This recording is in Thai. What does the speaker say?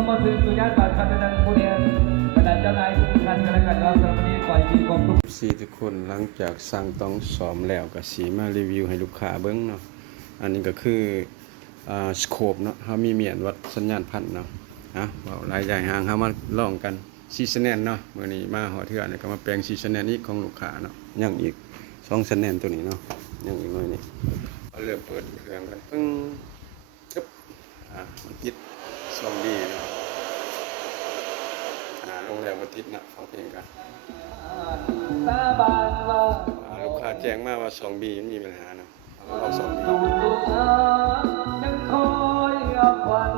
มมาถึงสุญญากาศคันดังบุเรียนกระดาษเจ้านายทุกท่านกันแล้วกันครับสำหรับวันนี้ขอให้มีความสุขสี่ทุกคนหลังจากสั่งต้องซ้อมแล้วก็สีมารีวิวให้ลูกค้าเบิ้งเนาะอันนี้ก็คือสโคปเนาะเขามีเมียนวัดสัญญาณพันธุ์เนาะว่าหลายใหญ่ห่างเขามาลองกันซีซันแนนเนาะมื้อนี้มาหอเถื่อนเนี่ยก็มาแปลงซีซันแนนอีกของลูกค้าเนาะยังอีก2ซันแนนตัวนี้เนาะยังอีกหน่อยนี่เอาเริ่มเปิดเครื่องกันปึ้งปึ๊บมันติด2ดีเนาะลงแล้วมันติดนะฟังเพลงกันลูกค้าแจ้งมาว่า2B มันมีปัญหาเนาะเรา2B ยังคอยขวัญ